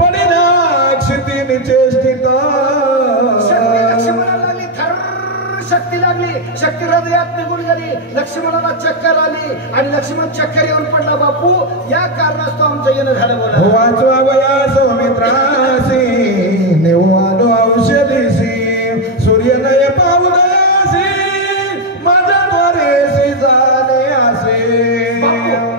पडिनाक्षितीने चेष्टिता शक्ती लागली, शक्ती हृदयात निघून गेली, लक्ष्मणाला चक्कर आली आणि लक्ष्मण चक्कर येऊन पडला. बापू या कारणास्तव आमचं येणं झालं. बोला वाचवावया सौमित्रासी नेवालो औषधीसी सूर्यनय पावदयासी माझ्या द्वारेसी झाले असे.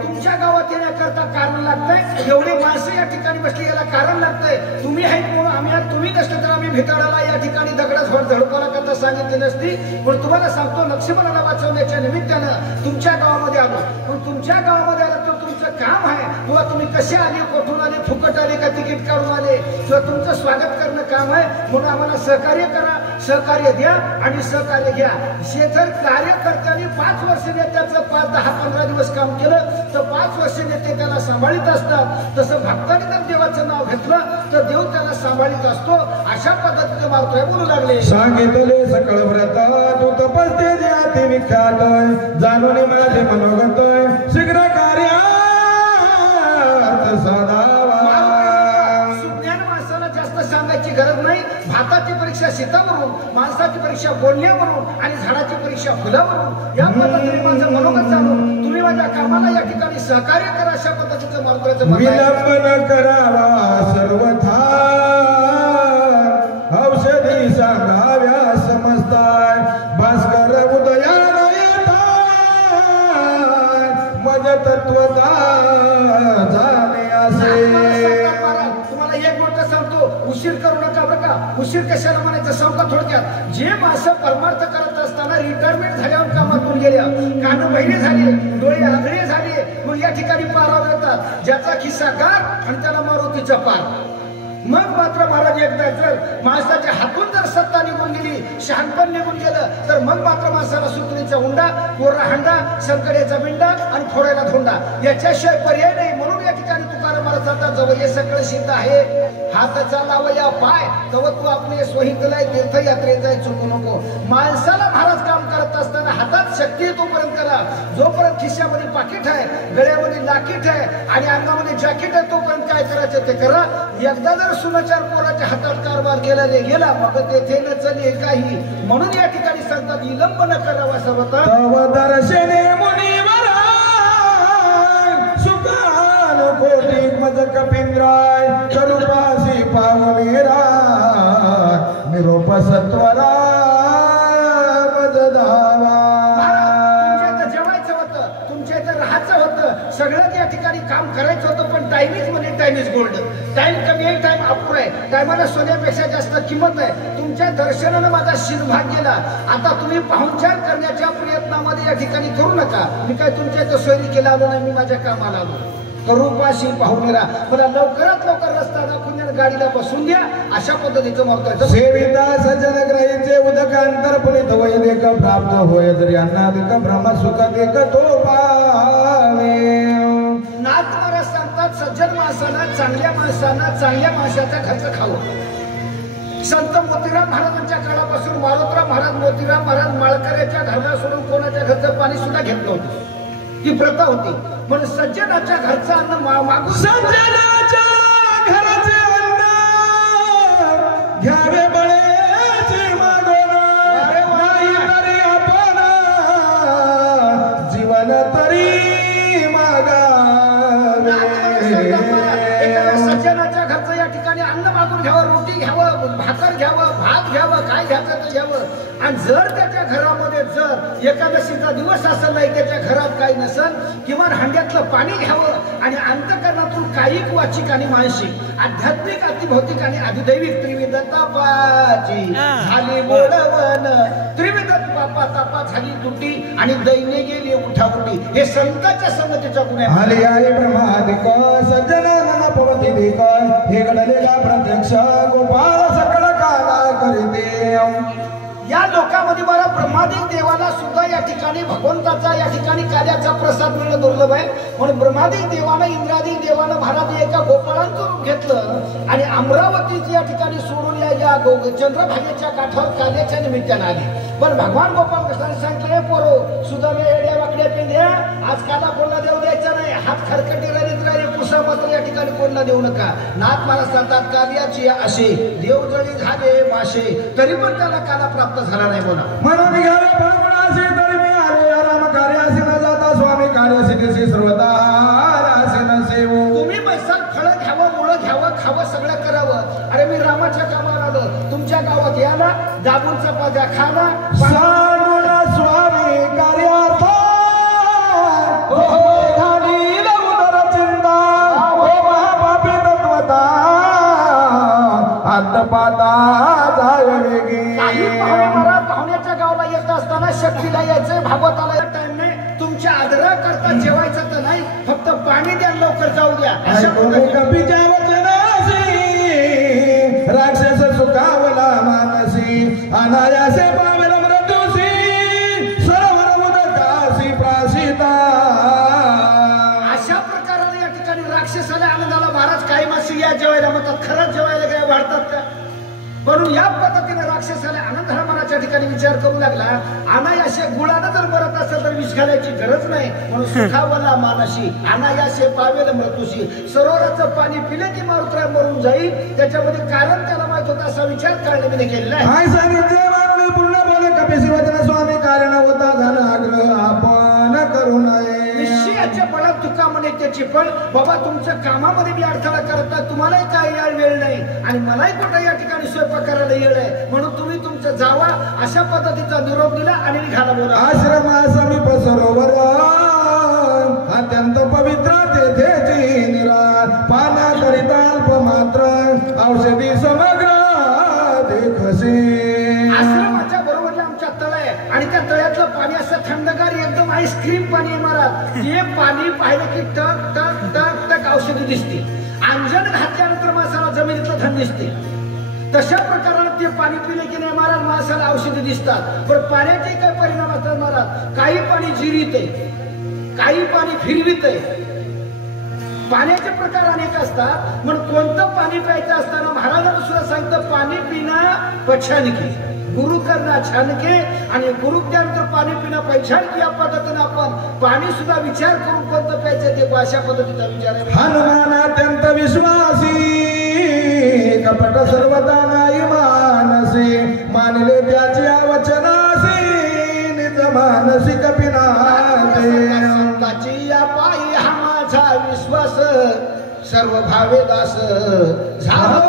तुमच्या गावात येण्याकरता कारण लागतंय, एवढी माणसं या ठिकाणी बसली याला कारण लागतंय. तुम्ही आहेत म्हणून आम्ही, तुम्ही नसलं तर आम्ही भिताडाला या ठिकाणी दगडात झडपाला करता सांगितली नसती. पण तुम्हाला सांगतो लक्ष्मणाला वाचवण्याच्या निमित्तानं तुमच्या गावामध्ये आलो. पण तुमच्या गावामध्ये आलं तर तुमचं काम आहे किंवा तुम्ही कसे आले, कुठून आले, फुकट आले का तिकीट काढून आले किंवा तुमचं स्वागत करणं काम आहे. म्हणून आम्हाला सहकार्य करा, सहकार्य द्या आणि सहकार्य घ्या. हे जर कार्यकर्त्यांनी 5 वर्ष नेत्याचं 5, 10, 15 दिवस काम केलं तर 5 वर्ष नेते त्याला सांभाळीत असतात. तसं भक्तांनी जर देवाचं नाव घेतलं तर देव त्याला सांभाळीत असतो. अशा पद्धतीने मारुती बोलू लागले. सांगितले सकळ व्रत तू तपस्ते ज्याती विख्यात जाणून माझे मनोगत शीघ्र कार्यात सदावा. सुज्ञान माणसाला जास्त सांगायची गरज नाही. भाताची परीक्षा शेतावरून, माणसाची परीक्षा बोलण्यावरून आणि झाडाची परीक्षा फुलावरून या पद्धतीने माझं मनोगत जाणून तुम्ही माझ्या कामाला या ठिकाणी सहकार्य करा. अशा पद्धतीचं मारुतीचं विलंबन करावा सर्वथा औषधी सांगाव्या समजताय भास्कर उदयाला येताय मज तत्वता झाले असे. तुम्हाला एक गोष्ट सांगतो, उशीर करू नका बरं का. उशीर कशाला म्हणायचं सांगू का थोडक्यात. जे माणसं परमार्थ करत असताना रिटायरमेंट झाल्यावर कामातून गेल्या, कान बहिरे झाले, डोळे आंधळे झाले, मग या ठिकाणी पारावर येतात. ज्याचा खिस्सा गार आणि त्याला मारुतीचा पार. मग मात्र महाराज एकदा जर माणसाच्या हातून जर सत्ता निघून गेली, शहाणपण निघून गेलं तर मग मात्र माणसाला सुतळीचा हुंडा, कोरा हंडा, संकड्याचा बिंडा आणि फोडायला धोंडा याच्याशिवाय पर्याय नाही. म्हणून या ठिकाणी तुकाराम महाराज सांगतात जवळ हे सगळं सिद्ध आहे हातचा लावया पाय तव तू आपले स्वहितलाय तीर्थयात्रेचा चुकू नको. माणसाला महाराज काम करत असताना हातात शक्ती आहे तोपर्यंत करा. जोपर्यंत खिशामध्ये पाकिट आहे, गळ्यामध्ये लाकीट आहे आणि अंगामध्ये जॅकेट आहे तोपर्यंत काय करायचं ते करा. एकदा जर सुनाचार पोराच्या हातात कारभार केला गेला मग तेथे न चले काही. म्हणून या ठिकाणी सांगतात विलंब न करावा सर्वता तव दर्शने मुनिवरा सुखान कोटी मज कपिंद्राय करुपासी पावलेरा निरोप सत्वरा मज धावा. तुमच्या इथं राहायचं होतं, सगळं या ठिकाणी काम करायचं होतं. पण time is money, time is gold. Time कमी आहे, टाइम अपुरा आहे. टायमाला सोन्यापेक्षा जास्त किंमत आहे. तुमच्या दर्शनानं माझा शिरभाग गेला. आता तुम्ही पाहुणचार करण्याच्या प्रयत्नामध्ये या ठिकाणी करू नका. मी काय तुमच्या इथं सोयरी केला आलो नाही, मी माझ्या कामाला आलो. करूपाशी पाहुणेरा मला लवकरात लवकर रस्ता दाखवून गाडीला बसून द्या. अशा पद्धतीचं म्हणतोय. सेविता सज्जन ग्रहीचे उदकांतर फलित वैदिक प्राप्त होय जरी अन्नादिक ब्रह्म सुख देख तो पावे. नाथ महाराज सांगतात सज्जन माणसानं, चांगल्या माणसानं चांगल्या माणसाचं घरचं खावं. संत मोतीराम महाराजांच्या काळापासून मारुतराम महाराज, मोतीराम महाराज माळकऱ्याच्या घराला सोडून कोणाच्या घरचं पाणी सुद्धा घेतलं होतं. ती प्रथा होती. पण सज्जनाच्या घरचं अन्न मागून सज्जनाच्या घराचे अन्न घ्यावे बळेचे मागून नाही तरी आपण जीवन तरी मागावे. सज्जनाच्या घरचं या ठिकाणी अन्न मागून घ्यावं, रोटी घ्यावं, भाकर घ्यावं, भात घ्यावं, काय घ्यायचं ते घ्यावं. आणि जर त्याच्या घरामध्ये जर एकादशीचा दिवस असेल नाही, त्याच्या घरात काही नसेल, किमान हांड्यातलं पाणी घ्यावं आणि अंतःकरणातून कायिक, वाचिक आणि मानसिक, आध्यात्मिक, अतिभौतिक आणि अधिदैविक त्रिविध तापाची झाली बोलवण. त्रिविध पापा तापा झाली तुटी आणि दैन्य गेली उठाउटी. हे संतांच्या संगतीचा गुण आहे. आले आहे ब्रह्मादिक सज्जनाना पवती दिक हे घडलेला प्रत्यक्ष गोपाळ सकळ काला करीते. या लोकांमध्ये मला ब्रह्मादिक देवाला सुद्धा या ठिकाणी भगवंताचा या ठिकाणी कार्याचा प्रसाद मिळणं दुर्लभ आहे. म्हणून ब्रह्मादिक देवानं, इंद्रादिक देवानं महाराज एका गोपाळांचं रूप घेतलं आणि अमरावतीची या ठिकाणी सोडून या चंद्रभागेच्या काठावर कार्याच्या निमित्तानं आली. पण भगवान गोपाळ कृष्णाने सांगितलं, हे पोरो सुद्धा येड्या वाकड्या पेंड्या आज काला कोणला देऊ द्यायचा नाही. हात खरकटी राहिली दिवसा मात्र या ठिकाणी कोणला देऊ नका. नाथ मला सांगतात कार्याची असे देवजळी झाले माशे तरी पण त्याला काला प्राप्त झाला नाही. बोला म्हणून घ्यावे फळगुणासी तरी मी आलो या राम कार्यासी न जाता स्वामी कार्यासी देशी सर्वदा रासी न सेवू. तुम्ही बैसाल फळं घ्यावं मुळं घ्यावं खावं सगळं करावं. अरे मी रामाच्या कामाला आलो. तुमच्या गावात याला दाबून चपात्या खाला सागुण स्वामी कार्यार्थ घालील उदर चिंता महापापी तत्वता अद्दपाता जाय वेगी. काही पाहुणे मला पाहुण्याच्या गावाला येत असताना शक्तीला यायचंय भागवताला टाइम नाही. तुमच्या आदरा करता जेवायचं तर नाही फक्त पाणी द्या लवकर जाऊ द्या. कपीच्या वचनासी राक्षस सुखावला मानसी अनायासे पावेल मृत्यूसी सर्व उदकासी प्राशिता. अशा प्रकाराने या ठिकाणी राक्षसाला आनंदाला महाराज काही मासी या जेवायला म्हणतात. खरंच जेवायला काय वाढतात का. म्हणून या पद्धतीने राक्षसाला आनंद हा मनाच्या ठिकाणी विचार करू लागला. अनायासे गुळानं जर मरत असेल तर विष घालायची गरज नाही. म्हणून सुखावला मानसी अनायासे पावेल मृत्यूशी. सरोवराचं पाणी पिले की मारुत्रा मरून जाईल त्याच्यामध्ये कारण त्याला माहित होता असा विचार काढणे केलेला आहे. काय सांगितले मागणी पूर्ण बोले कपीसी वचन स्वामी कारण होता झाला आग्रह आपण करू नये. निश्चयाच्या बळात तुका म्हणे त्याची पण बाबा तुमच्या कामामध्ये मी अडथळा करत नाही. तुम्हालाही काय या वेळ नाही आणि मलाही कुठे या ठिकाणी स्वयंपाक करायला येळ आहे. म्हणून तुम्ही तुमचं जावा अशा पद्धतीचा निरोप दिला आणि निघाला. बोला आश्रमा समीप सरोवर अत्यंत पवित्र तेथेची निराळ पाना करिता अल्प मात्र औषधी समग्र देखसे. आश्रमाच्या बरोबरला आमच्या तळ आहे आणि त्या तळ्यातलं पाणी असं थंडगार एकदम आईस्क्रीम पाणी आहे महाराज. ते पाणी पाहिलं की टक टक टक टक औषधी दिसते. अंजन घातल्यानंतर माणसाला जमिनीतलं धन दिसते. तशा प्रकाराने ते पाणी पिले की नाही महाराज माणसाला औषधी दिसतात. पण पाण्याचे काय परिणाम असतात महाराज. काही पाणी जिरीते काही पाणी फिरविते. पाण्याचे प्रकार अनेक असतात. म्हणून कोणतं पाणी प्यायचं असताना महाराजांना सुद्धा सांगतं पाणी पिना पछानके गुरु करना छानके आणि गुरु त्यानंतर पाणी पिना पैछानके. या पद्धतीने आपण पाणी सुद्धा विचार करून कोणतं प्यायचं ते अशा पद्धतीचा विचार आहे. हनुमान अत्यंत विश्वासी कपट सर्वदा नाही मानसी मानले त्याची वचनासी निज मानसी कपिनाते. संताची या पायी हा माझा विश्वास सर्व भावे दास झाला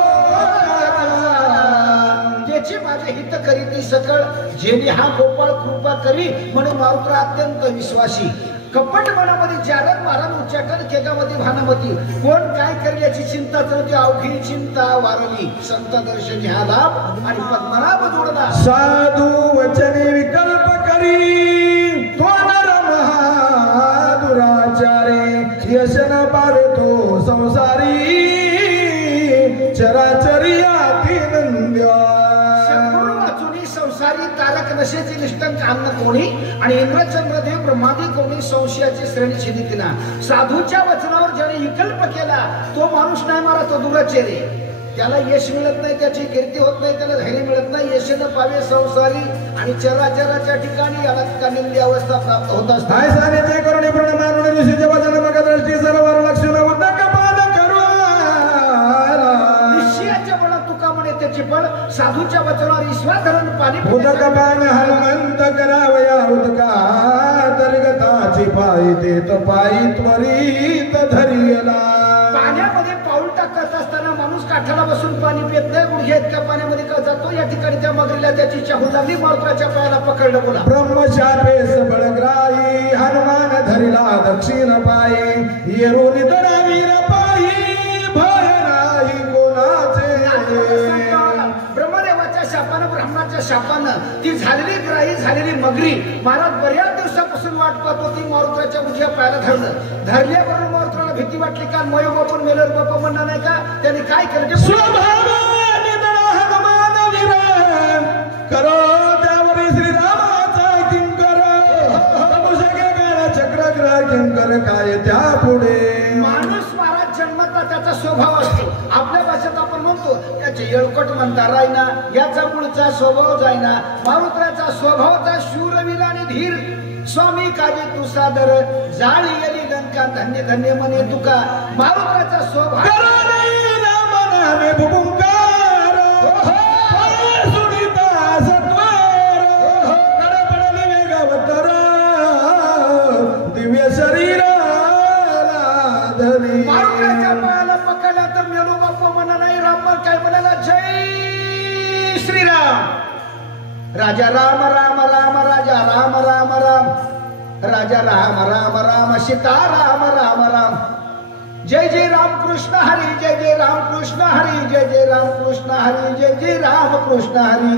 त्याची माझे हित करीती सकळ जेणे हा गोपाळ कृपा करी म्हणून मारुत्रा अत्यंत विश्वासी. कपट मनामध्ये जारण मारण उच्चाटन केगामध्ये भानामती कोण काय करेल याची चिंताच नव्हती. अवघी चिंता वारली संत दर्शनी हा लाभ आणि पद्मनाभ जोडला. साधू वचने विकल्प करी तो नर महादुराचारी यश न पावे तो संसारी चराचरी आती नंद्या. संसारी तारक नशेची निष्ठंक अन्न कोणी आणि इंद्रचंद्रदेव ब्रह्मादी कोणी संशयाची श्रेणी छिदिकना. साधूच्या वचनावर ज्याने विकल्प केला तो माणूस नाही मारा तो दुराचेरे. त्याला यश मिळत नाही त्याची कीर्ती होत नाही त्याला धैर्य मिळत नाही. यश न पावे संसारी आणि चराचराच्या ठिकाणी याला निंदी अवस्था प्राप्त होत असते. काय सांगितले करुणी पूर्ण मानवणे ऋषीचे वचन मग दृष्टी सर्व लक्षण उद्दक पाद करू. निश्चयाच्या बळात तुका म्हणे त्याची पण साधूच्या वचनावर विश्वास धरून पाणी उदक पान हनुमंत करावया उदका तर्गताची पायी ते पायी त्वरित धरियला. पाण्यामध्ये पाऊल टाकत असताना माणूस काठाला बसून पाणी पित नाही. गुडघ्या इतक्या पाण्यामध्ये का जातो. या ठिकाणी त्या मगरीला त्याची चाहूल लागली. मारुत्राच्या पायाला पकडलं. बोला ब्रह्मशापे सबळग्राही हनुमान धरिला दक्षिण पायी येरुनी वीर पायी भय नाही कोणाचे. ब्रह्मदेवाच्या शापानं ब्राह्मणाच्या शापानं ती झालेली ग्राही झालेली मगरी महाराज बऱ्याच दिवसापासून वाट पाहत होती. मारुत्राच्या उजव्या पायाला धरलं. धरल्याबरोबर मारुत्राला भीती वाटली का मयो बापून मेलर बापा म्हणणार नाही का. त्यांनी काय केलं स्वभाव हनुमान वीर करो त्यावरी श्रीरामाचा किंकर चक्रग्रह किंकर काय त्या पुढे. माणूस महाराज जन्मता त्याचा स्वभाव असतो. आपल्या भाषेत आपण म्हणतो याचे येळकोट म्हणता रायना याचा मूळचा स्वभाव जायना. मारुत्राचा स्वभावचा शूरवीर आणि धीर स्वामी काजे तू सादर जाळी येली ठिकाण धन्य धन्य म्हणे तुका मारुतीचा स्वभाव कराने नाम नामे भुंकार सुनीता सत्वर कडपडली वेगवतर दिव्य शरीराला धनी मारुतीच्या पायाला पकडला तर मेलो बाप्पा म्हणा नाही राम काय म्हणाला जय श्रीराम राजा राम राम राम राजा राम राम राम राजा राम राम राम सीता राम राम राम जय जय राम कृष्ण हरी जय जय राम कृष्ण हरी जय जय राम कृष्ण हरी जय जय राम कृष्ण हरी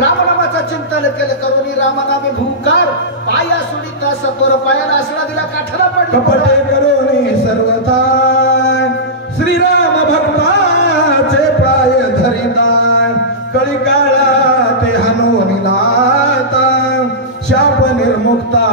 रामनामाचा चिंतन केलं करून रामनामे भूकार पाया सुनीता सतोर पायाला असला दिला काठाला कपटे करोनी सर्वथा श्रीराम भक्ताचे प्राय धरिता कळी काळा ते हनुनी नाता शाप निर्मुक्ता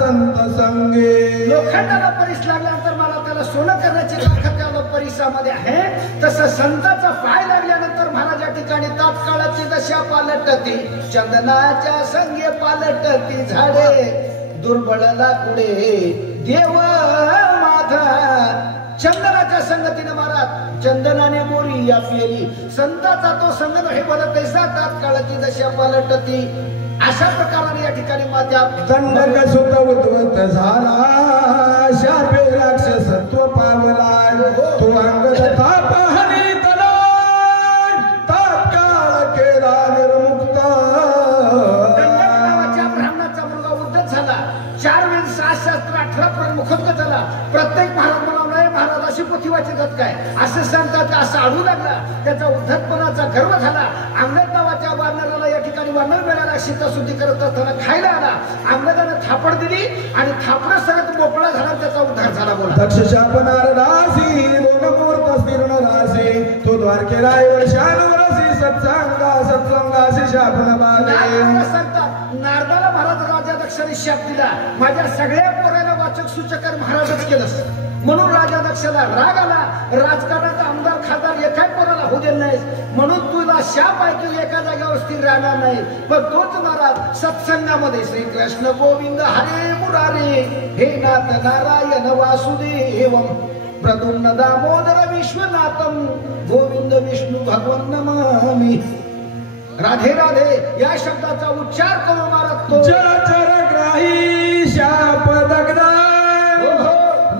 संत संगे लोखंडाला परीस लागल्यानंतर मला त्याला सोनं करण्याची ताकद त्या परिसामध्ये आहे तसं संताचा पाय लागल्यानंतर महाराज या ठिकाणी तात्काळाची दशा पालटती चंदनाच्या संगे पालटती झाडे दुर्बळ लाकुडे देव माथा चंदनाच्या संगतीने महाराज चंदनाने मोरी या पियली संताचा तो संगत हे बरं तैसा तात्काळाची दशा पालटती अशा प्रकाराने या ठिकाणी माझ्या दंडक सुत उद्वत झाला शापे राक्षसत्व पावला तो अंगद ताप हनी तला तात्काळ केला निर्मुक्त दंडक नावाच्या ब्राह्मणाचा मुलगा उद्धत झाला 4 वेळ 6 शास्त्र 18 पर्यंत मुखोद्गत झाला प्रत्येक महाराज म्हणाला महाराज अशी पोथी वाचतात काय असं सांगतात असं आढळू लागला त्याचा उद्धतपणाचा गर्व झाला अंगद नावाच्या वानराला या ठिकाणी वानर मिळाला सीताशुद्धी करत असताना खायला आला अंगदानं थापड दिली आणि थापड सगळ्यात मोकळा झाला त्याचा उद्धार झाला बोला दक्ष शापनार दासी दोन मूर्त स्थिरण रासी तो द्वारके राय वर्षानुवर्षी सत्संगाशी शापन बागे सांगतात नारदाला महाराज राजा दक्षाने शाप दिला माझ्या सगळ्या पोराला वाचक सूचकर महाराजच केलं म्हणून राजा दक्षाला राग आला राजकारणाचा आमदार खासदार एकाच पोराला होऊ देत नाहीस म्हणून तुला शाप आहे की एका जागेवर स्थिर राहणार नाही पण तोच महाराज सत्संगामध्ये श्रीकृष्ण गोविंद हरे मुरारे हे नाथ नारायण वासुदेवम प्रद्युम्न दामोदर विश्वनाथम गोविंद विष्णू भगवन् नमामि राधे राधे या शब्दाचा उच्चार करून महाराज तो जलचर ग्राही शाप दग्धा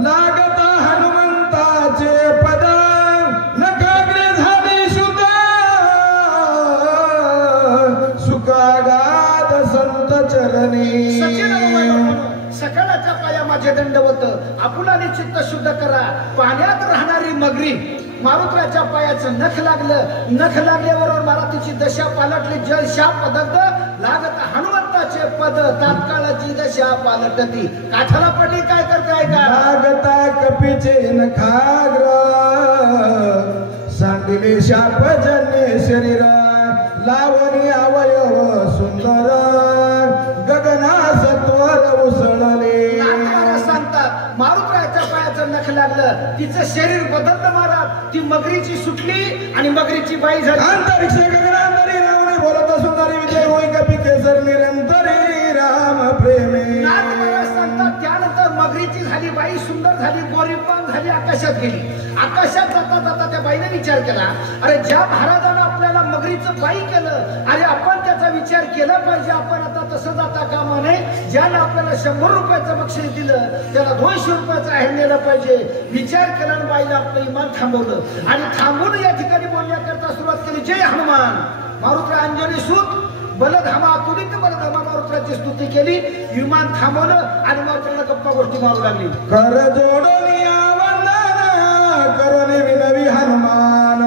लागता हनुमंताचे पद नकाग्रे झाली सुद्धा सुखागाध संत चरणी सकाळच्या पाया माझे दंडवत आपुलाने चित्त शुद्ध करा पाण्यात राहणारी मगरी मारुत्राच्या पायाचं नख लागल्याबरोबर मारुतीची दशा पालटली जल शाप दग्ध लागत हनुमंताचे पद तात्काळाची दशा पालटती काठाला पडली काय करताय का लागता कपीचे नखाग्र सांडिले शाप जन्य शरीर लावणी अवयव सुंदर गगना सत्वर उसळले सांगतात मारुत्राच्या पायाचं नख लागलं तिचं शरीर बदललं महाराज ती मगरीची सुटली आणि मगरीची बाई झाली अंतरिक्ष गगनांतरी रावणी बोलत सुंदरी विजय होई कपी केसर निरंतरी राम प्रेमे सांगतात त्यानंतर मगरीची झाली बाई सुंदर झाली गोरीपान झाली आकाशात गेली आकाशात जाता जाता त्या बाईने विचार केला अरे ज्या महाराजानं आपल्याला मगरीचं बाई केलं अरे आपण त्याचा विचार केला पाहिजे आपण आता तसं जाता कामा नये ज्याला आपल्याला 100 रुपयाचं बक्षीस दिलं त्याला 200 रुपयाचं आहे नेलं पाहिजे विचार केला आणि बाईला आपलं इमान थांबवलं आणि थांबून या ठिकाणी बोलण्याकरता सुरुवात केली जय हनुमान मारुत्र अंजनी सूत बलधामा तुलित बलधामा मारुत्राची स्तुती केली विमान थांबवलं आणि मारुत्राला गप्पा गोष्टी मारू लागली कर जोडोनिया वंदना करोनी विनवी हनुमान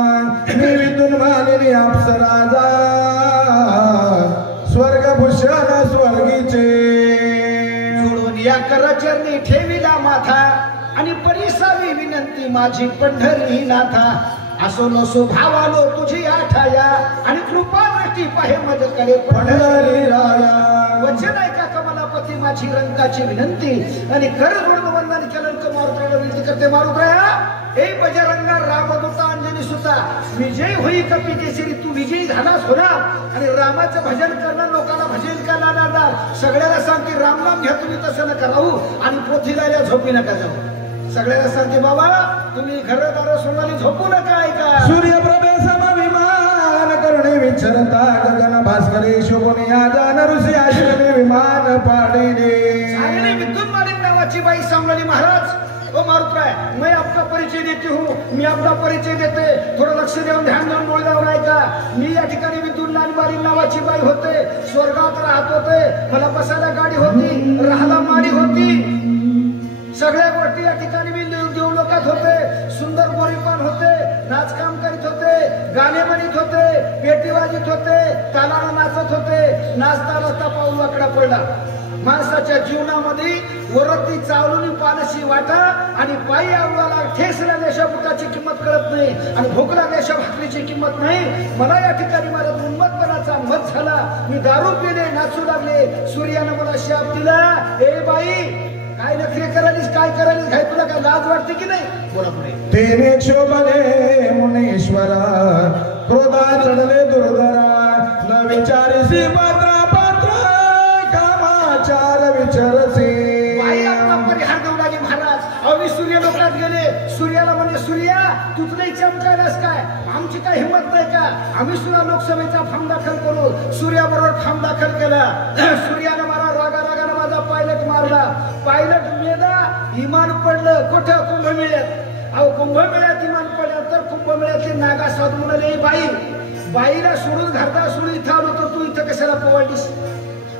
मी विदुन मालिनी अप्सराजा स्वर्गभूषण स्वर्गीचे जोडून या करचरणी ठेविला माथा आणि परिसावी विनंती माझी पंढरी नाथा असो नसो भावालो तुझी आठाया आणि कृपा दृष्टी पाहे माझ्याकडे पंढरी राया वचन ऐका कमलापती माझी रंगाची विनंती आणि कर जोडून वंदन केलं तर मारुत्राला विनंती करते मारुत्रया हे बजरंगा रामदूता अंजनी सुता विजय होई कपी केसरी तू विजयी झालास होणार आणि रामाचं भजन करणं लोकांना भजेल का नादार सगळ्याला सांगते राम नाम घ्या तुम्ही तसं नका राहू आणि पोथीला झोपी नका जाऊ सगळ्याला सांगते बाबा तुम्ही घरदार सोनाली झोपू नका ऐका सूर्यप्रभेसम विमान करुणे विचरता गगन भास्करे शोभनिया जान ऋषी आश्रमे विमान पाडिले चांगली विद्युत मालिक नावाची बाई सांगली महाराज ओ मारुतराय मैं आपका परिचय देती हूँ मी आपला परिचय देते थोडं लक्ष देऊन ध्यान देऊन बोल लावून ऐका मी या ठिकाणी विद्युत लालबारी नावाची बाई होते स्वर्गात राहत होते मला बसायला गाडी होती राहायला माडी होती सगळ्या गोष्टी या ठिकाणी मी देवलोकात होते सुंदर गोरीपान होते नाचकाम करीत होते गाणे म्हणत होते पेटी वाजित होते तालाला नाचत होते नाचता नाचता पाऊल वाकडा पडला माणसाच्या जीवनामध्ये वरती चावलून पाण्याची वाटा आणि पायी आवळाला ठेस लागल्याशिवाय बुटाची किंमत कळत नाही आणि भूक लागल्याशिवाय भाकरीची किंमत नाही मला या ठिकाणी माझा उन्मत्पणाचा मत झाला मी दारू पिले नाचू लागले सूर्यानं मला शाप दिला ए बाई काय नखरे करालीस काय करालीस काय तुला काय लाज वाटते की नाही बोला पुढे तेने क्षोभले मुनीश्वरा क्रोधा चढले दुर्धरा न विचारिसी पात्र पात्र कामाचार विचारसी बाई आपला परिहार देऊ लागले महाराज अवि सूर्य लोकात गेले सूर्याला म्हणजे सूर्या तुझ नाही चमकायलास काय आमची काय हिंमत नाही का आम्ही सुद्धा लोकसभेचा फॉर्म दाखल करू सूर्याबरोबर फॉर्म दाखल केला सूर्यानं मला रागारागानं माझा पायलट मारला पायलट मेला इमान पडलं कुठं कुंभमेळ्यात अहो कुंभमेळ्यात इमान पडलं तर कुंभमेळ्यातले नागा साधू म्हणाले बाई बाईला सोडून घरदार सोडून इथं आलो तर तू इथं कशाला पोवाडलीस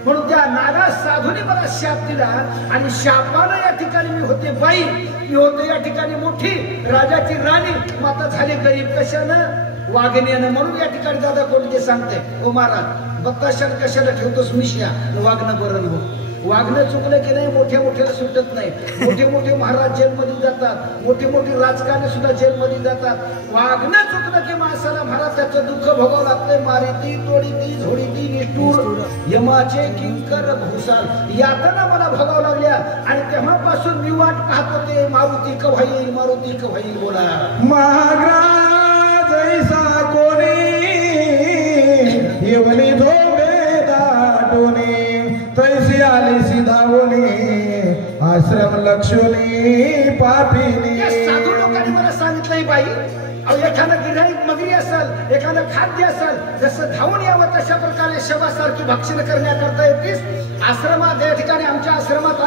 म्हणून त्या नागा साधूने मला शाप दिला आणि शापानं या ठिकाणी मी होते बाई मी होते या ठिकाणी मोठी राजाची राणी माता झाली गरीब कशानं वागण्यानं म्हणून या ठिकाणी दादा कोणते सांगते ओ महाराज बत्ताशान कशाला ठेवतोस मिश्या वागणं बरं हो वागणं चुकलं की नाही मोठे मोठ्याला सुटत नाही मोठे मोठे महाराज जेलमध्ये जातात मोठे मोठे राजकारणी सुद्धा जेलमध्ये जातात वागणं चुकलं की माणसाला महाराज त्याचं दुःख भोगावं लागतंय मारिती तोडीती झोडीती निष्ठूर यमाचे किंकर भूसाल यातना मला भोगावं लागल्या आणि तेव्हापासून मी वाट पाहत होते मारुती कव्हाईल बोला महाग्रा जैसा कोणी येवली झोपे दाटोनी तैसी आली सिधावली आश्रम लक्ष्मी पापिनी साधू लोकांनी मला सांगितलंय बाई एखादं गिऱ्हाईक मगरी असेल एखादं खाद्य असेल जसं धावून यावं तशा प्रकारे शवासारखी भक्षण करण्याकरता येतीस आश्रमात या ठिकाणी आमच्या आश्रमात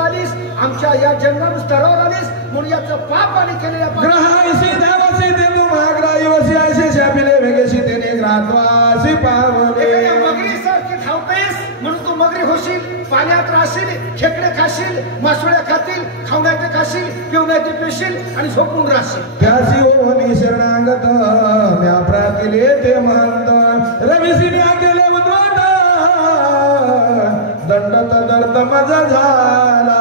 आलीस आमच्या या जंगम स्तरावर आलीस म्हणून याचं पाप आणि केलेल्या ग्रहायसी देवसी देव महाग्रायवसी आशी शापिले वेगेशी तेने ग्राहवासी पावले मगरी सारखी धावतेस म्हणून तू मगरी होशील पाण्यात राहशील खेकडे खाशील मासोळ्या खातील खावण्याचे खाशील पिवण्याचे पेशील आणि झोपून राहशील त्यासी ओनी शरणागत म्या प्रातिले ते महंत रविसी म्या केले उद्वत दंडत दर्द मजा झाला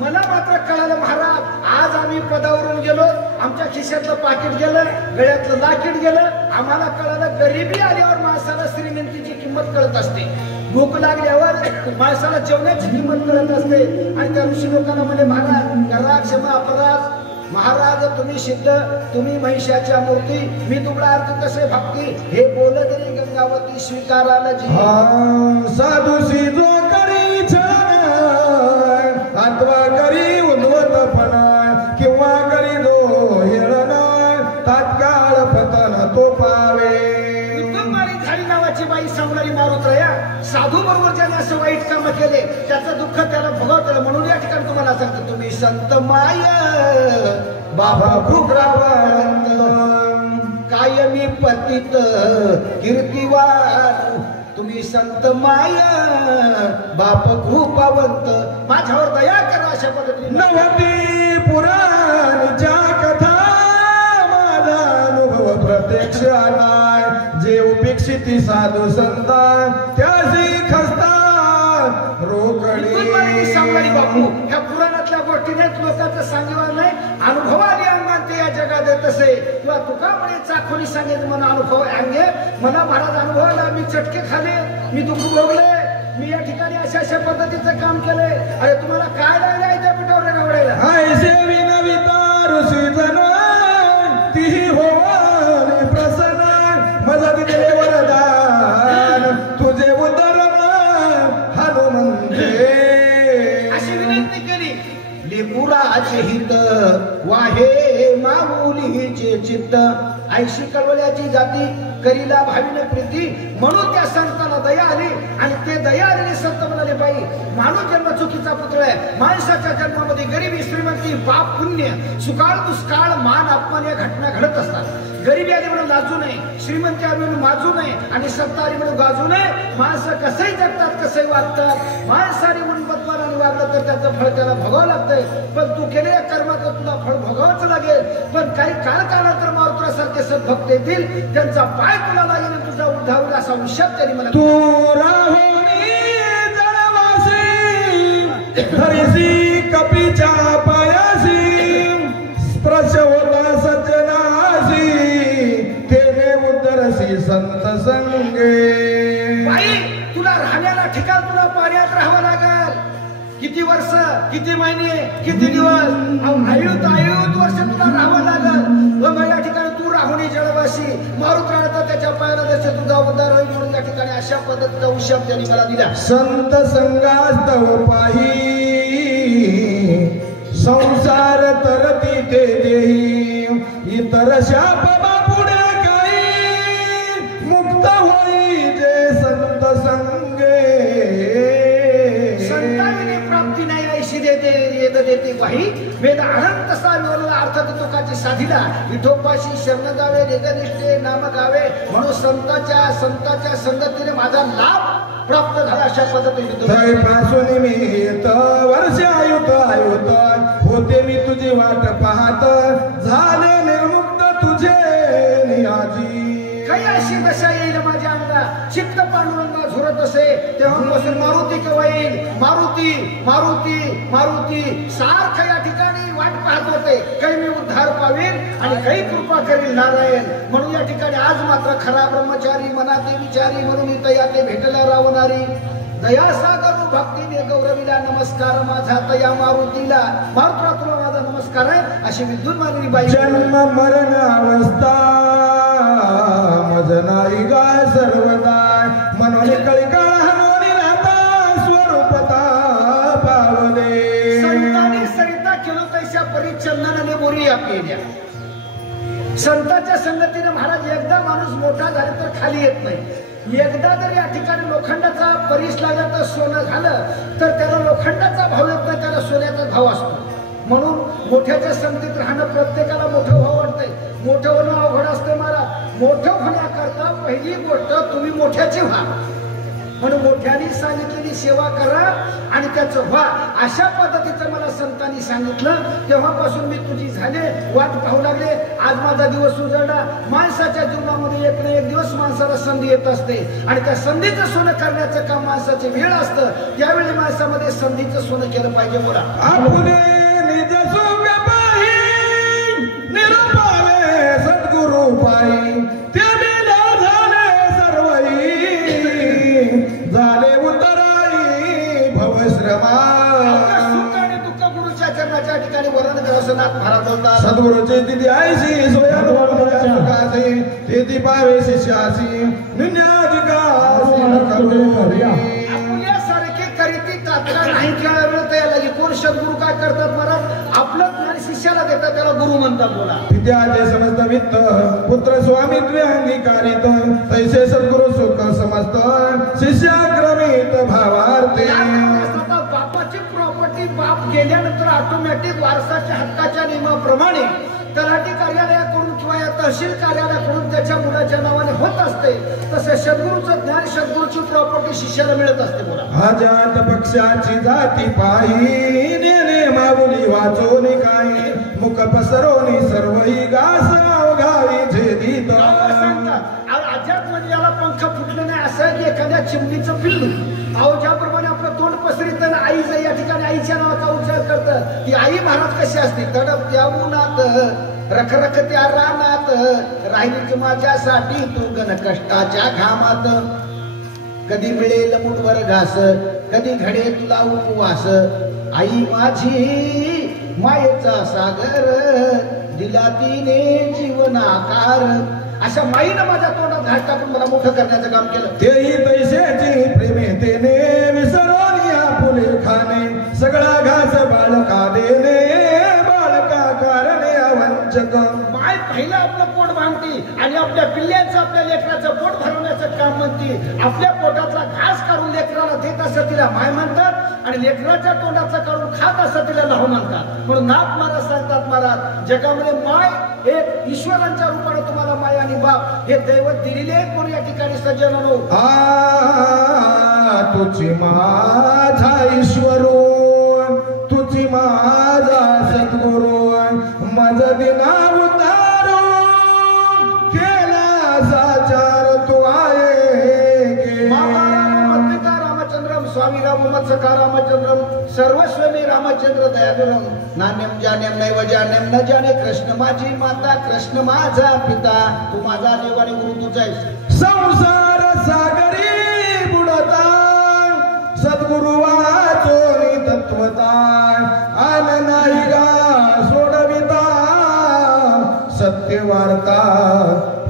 मला मात्र कळालं महाराज आज आम्ही पदावरून गेलो आमच्या खिशातलं पाकिट गेलं गळ्यातलं लाकीट गेलं आम्हाला कळालं गरिबी आल्यावर माणसाला श्रीमंतीची किंमत कळत असते भूक लागल्यावर माणसाला जेवणाची किंमत कळत असते आणि त्या ऋषी लोकांना म्हणे महाराज करा क्षमा अपराध महाराज तुम्ही सिद्ध तुम्ही महिषाच्या मूर्ती मी तुमला अर्थ कसे भक्ती हे बोलत रे गंगावती स्वीकाराला जी साधू जो करी अथवा करी उद्वतपणा किंवा करी जो हेळण तात्काळ पतन तो पावे झाली नावाची बाई सांगणारी मारुतराया साधू बरोबर ज्याने असं वाईट काम केले त्याचं दुःख त्याला भोगवलं म्हणून या ठिकाणी तुम्हाला सांगतो तुम्ही संत माय बाबा भूग्रावंत कायमी पतित कीर्तिवान तुम्ही संत माय बाप कृपावंत माझ्यावर दया करा अशा पद्धतीने नवती पुराणच्या कथा माझा अनुभव प्रत्यक्ष आलाय जे उपेक्षिती साधू संतान त्याची खस्ता रोकडी सांगणारी बापू ह्या पुराणातल्या गोष्टी नाहीत लोकांचं सांगितलं नाही अनुभव आले अंगात या जगात येत असे किंवा तुका म्हणे चाखोनी सांगितलं मला अनुभव अंगे मला महाराज अनुभव आला मी चटके खाले मी दुःख भोगले मी या ठिकाणी अशा पद्धतीचं काम केलंय अरे तुम्हाला काय लागलंय त्या पिठावर निवडायला ऐसे विनविता ऋषी जन तीही होवानी प्रसन्न मजा दिले वरदान हित वाहे माऊलीचे चित्त ऐशी कळवल्याची जाती करीला भावीने प्रीती म्हणून त्या संतांना दया आली आणि ते दया आलेले संत म्हणाले बाई माणूस जन्म चुकीचा पुतळा आहे माणसाच्या जन्मामध्ये गरिबी श्रीमंती पाप पुण्य सुकाळ दुष्काळ मान अपमान या घटना घडत असतात गरिबी आली म्हणून लाजू नये श्रीमंती आली म्हणून माजू नये आणि सत्ता आली म्हणून गाजू नये माणसं कसंही जगतात कसंही वागतात माणसाने म्हणून बदमानाने वागलं तर त्याचं फळ त्याला भोगावं लागतंय पण तू केलेल्या कर्माचं तुला फळ भोगावंच लागेल पण काही काळ कालानंतर मारुत्रासारखे सद्भक्त येतील त्यांचा पाय तुला लागेल आणि तुझा उद्धार होईल असा विषय त्यांनी मला तू राहुनी जळवासी हरिसी कपीच्या पायासी स्पर्श होता सज्जनासी तेने उदरसी संत संगे बाई तुला राहण्याला ठिकाण तुला पाण्यात राहावं लागेल किती वर्ष किती महिने किती दिवस आयुत वर्ष तुला राहावं लागेल मग या ठिकाणी तू राहुनी जळवासी मारुत राहता त्याच्या पायाला जसे तुझा उद्धार होईल म्हणून या ठिकाणी अशा पद्धतीचा उशाप त्यांनी मला दिला संत संगास्तव पाही संसार तरती ते देही इतर शाप पुढे काही मुक्त होई जे संत संगे संतांनी प्राप्ती नाही ऐशी देते बाई वेद अनंत सा मिळवलेला अर्थ तुकाची साधिला विठोबाशी शरण गावे निगनिष्ठे नाम गावे म्हणून संताच्या संगतीने माझा लाभ प्राप्त झाला अशा पद्धतीने पासून मी वर्ष आयुत होते मी तुझी वाट पाहत झाले निर्मुक्त तुझे नियाजी काही अशी दशा येईल माझ्या अंगा चित्त पांडुरंगा झुरत असे तेव्हापासून मारुती केव्हा येईल मारुती मारुती मारुती सारखं या ठिकाणी वाट पाहत होते काही मी उद्धार पावेल आणि काही कृपा करील नारायण म्हणून या ठिकाणी आज मात्र खरा ब्रह्मचारी मनाते विचारी म्हणून इथं या ते भेटला रावणारी दयासागर भक्तीने गौरवीला नमस्कार माझा तया मारुतीला मारुतीला तुला माझा नमस्कार आहे अशी विद्युत मानवी बाई जन्म मरण अवस्था मज नाही गाय सर्वदा मनोनी कळिकाळ हनोनी राहता स्वरूपता पावले संतांनी सरिता केलो तैशा परिचंदनाने बोरी आपल्या संतांच्या संगतीने महाराज एकदा माणूस मोठा झाला तर खाली येत नाही एकदा जर या ठिकाणी लोखंडाचा परीस लागला तर सोनं झालं तर त्याला लोखंडाचा भाव येत नाही त्याला सोन्याचा भाव असतो म्हणून मोठ्याच्या संगतीत राहणं प्रत्येकाला मोठं भाव वाटतंय मोठं होणं अवघड असतंय मला मोठं होण्याकरता पहिली गोष्ट तुम्ही मोठ्याची व्हा म्हणून मोठ्याने सांगितलेली सेवा करा आणि त्याचं व्हा अशा पद्धतीचं मला संतांनी सांगितलं तेव्हापासून मी तुझी झाले वाट पाहू लागले आज माझा दिवस उजळला माणसाच्या जीवनामध्ये एक ना एक दिवस माणसाला संधी येत असते आणि त्या संधीचं सोनं करण्याचं काम माणसाचे वेळ असतं त्यावेळी माणसामध्ये संधीचं सोनं केलं पाहिजे बोला सद्गुरु पायी ते झाले उतराई भवश्रमा सुख आणि दुःख गुरुच्या चरणाच्या ठिकाणी वर्णन करावं नाथ महाराज बोलतात सद्गुरुची तिथी आयशी सोयासी तिथी पावे शिष्यासी निन्याधिकासी आपल्यासारखे करीती तात्काळ नाही खेळा मिळत याला कोण सद्गुरु काय करतात महाराज आपलं ज्ञान शिष्याला देतात त्याला गुरु म्हणतात बोला विद्याचे समस्त वित्त पुत्र स्वामित्व अंगीकारित तैसे सद्गुरु सुख समस्त शिष्याक्रमित भावार्थे बापाची प्रॉपर्टी बाप गेल्यानंतर ऑटोमॅटिक वारसाच्या हक्काच्या नियमाप्रमाणे तलाठी कार्यालयाकडून किंवा या तहसील कार्यालयाकडून त्याच्या मुलाच्या नावाने होत असते तसे सद्गुरूचं ज्ञान सद्गुरूची प्रॉपर्टी शिष्याला मिळत असते बोला अजात पक्षाची जाती पायी नेने माऊली वाचोनी काही मुख पसरोनी सर्वही घास अवघाई झेदीत अजात म्हणजे याला पंख फुटले नाही असं की एखाद्या चिमणीचं पिल्लू अहो ज्याप्रमाणे आपलं तोंड पसरीत आई या ठिकाणी आईच्या नावाचा उच्चार करतं ती आई महाराज कशी असते तडप त्या उन्हात रखरख त्या रानात राहिली माझ्यासाठी तू गण कष्टाच्या घामात कधी मिळेल मुठभर घास कधी घडे तुला उपवास आई माझी मायेचा सागर दिला तिने जीवनाकार अशा माईनं माझ्या तोंडात घास टाकून मला मोठं करण्याचं काम केलं तेही पैशाची प्रेमे तेने विसरून या फुले खाणे सगळा घास बाळका देणे जग माय पहिलं आपलं पोट बांधते आणि आपल्या पिल्ल्यांचं आपल्या लेकराचं पोट भरवण्याचं काम म्हणते. आपल्या पोटातला घास काढून लेकराला देत असं तिला माय म्हणतात आणि लेकराच्या तोंडाचं काढून खात असं तिला नाव म्हणतात. म्हणून नाथ महाराज सांगतात, महाराज जगामध्ये माय एक ईश्वरांच्या रूपाने तुम्हाला माय आणि बाप हे दैवत दिलेले आहेत. म्हणून या ठिकाणी सज्जनानो तुझी माझा ईश्वरू तुझी माझा सद्गुरू मज दिना उतारू केला साचार तू आहे रामचंद्रम स्वामी राम मत्सका रामचंद्रम सर्वस्वमी रामचंद्र दयागुरम नान्यम जान्यम नैव जान्यम न जाने कृष्ण माझी माता कृष्ण माझा पिता. तू माझा देव आणि गुरु तुझा आहेस. संसार सागरी बुडता सद्गुरु वाचोनी तत्वता आन नाही गा सोडविता सत्य वार्ता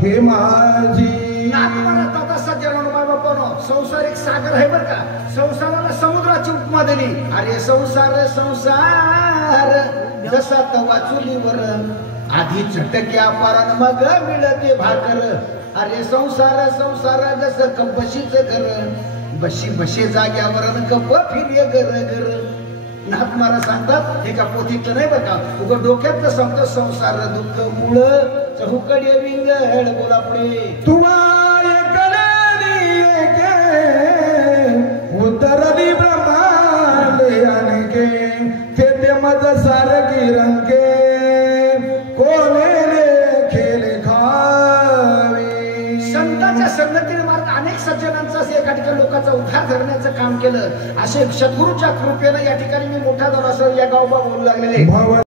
हे माझी. संसार एक सागर आहे बर का. संसाराला समुद्राची उपमा दिली. अरे संसार संसार जसा तवा चुलीवर आधी चटक्या पारान मग मिळते भाकर. अरे संसार संसार जसं कंपशीच घर बशी बशे जाग्यावर कप फिरये घर घर. नाथ महाराज सांगतात हे का पोथीतलं नाही बरं का, उगं डोक्यातलं सांगतो. संसार दुःख मूळ चहुकडे विंगड. बोला पुढे. तुवा उतरली ब्रह्मांड अनके ते मज सारखी रंके कोणे खेळ खावी. संतांच्या संगतीने मार्ग अनेक सज्जनांचा एका ठिकाणी लोकांचा उद्धार करण्याचं काम केलं. असे सद्गुरूच्या कृपेनं या ठिकाणी मी मोठा झालो असं या गावबा बोलू लागलेले.